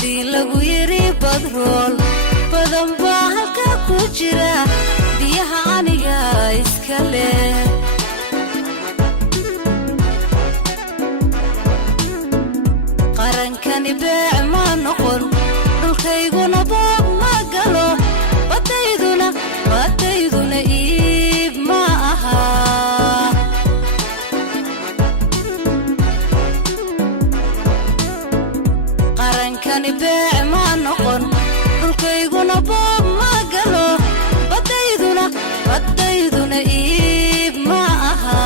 haddii lagu yiri badrool badan baa halka ku jira biyaha aniga iska leh qarankani beec ma noqon dhulkeyguna boob magalo badeyduna iib ma aha qarankani beec ma noqon dhulkeyguna boob magalo badeyduna iib ma aha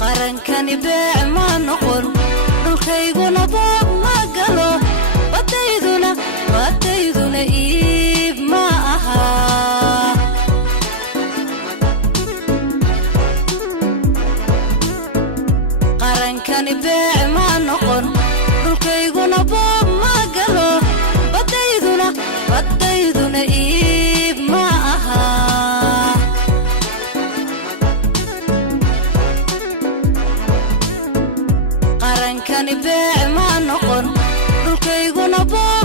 qarankani beec ma noqon dhulkeyguna boob magalo badeyduna iib ma aha qarankani beec ma noqon dhulkeyguna boob magalo badeyduna iib ma aha qarankani beec ma noqon dhulkeyguna boob